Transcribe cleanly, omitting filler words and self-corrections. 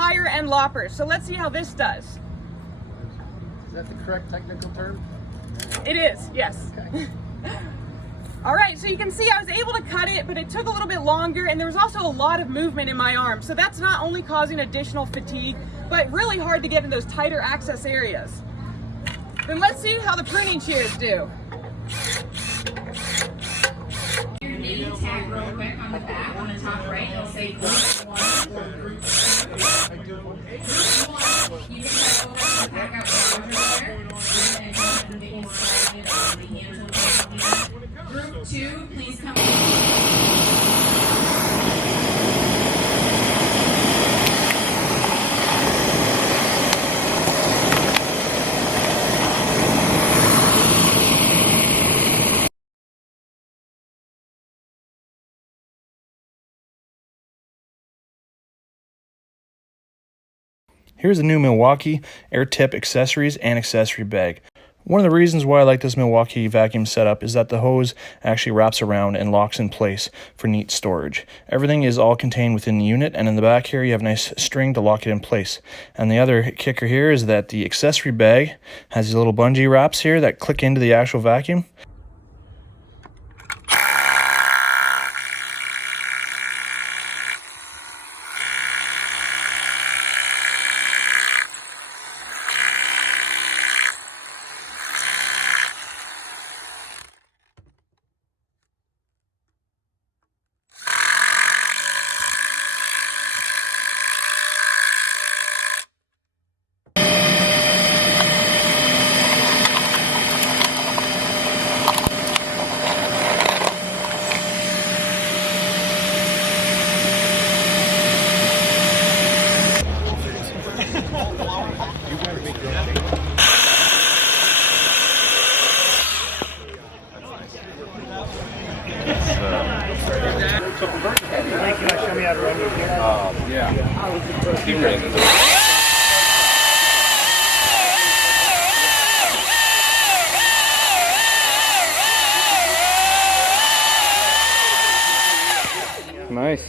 higher end loppers. So let's see how this does. Is that the correct technical term? It is, yes. Okay. All right, so you can see I was able to cut it, but it took a little bit longer, and there was also a lot of movement in my arm. So that's not only causing additional fatigue, but really hard to get in those tighter access areas. Then let's see how the pruning shears do. Your name tag real quick on the back, on the top right, it'll say group 1 or group 2. Group 1, you can head over and pack out the water there, and just the biggest slide on the hands of the Group 2, please come. Here's the new Milwaukee air tip accessories and accessory bag. One of the reasons why I like this Milwaukee vacuum setup is that the hose actually wraps around and locks in place for neat storage. Everything is all contained within the unit, and in the back here you have a nice string to lock it in place. And the other kicker here is that the accessory bag has these little bungee wraps here that click into the actual vacuum. Thank you. Show me how to run your gear. Yeah. Keep ringing. Nice.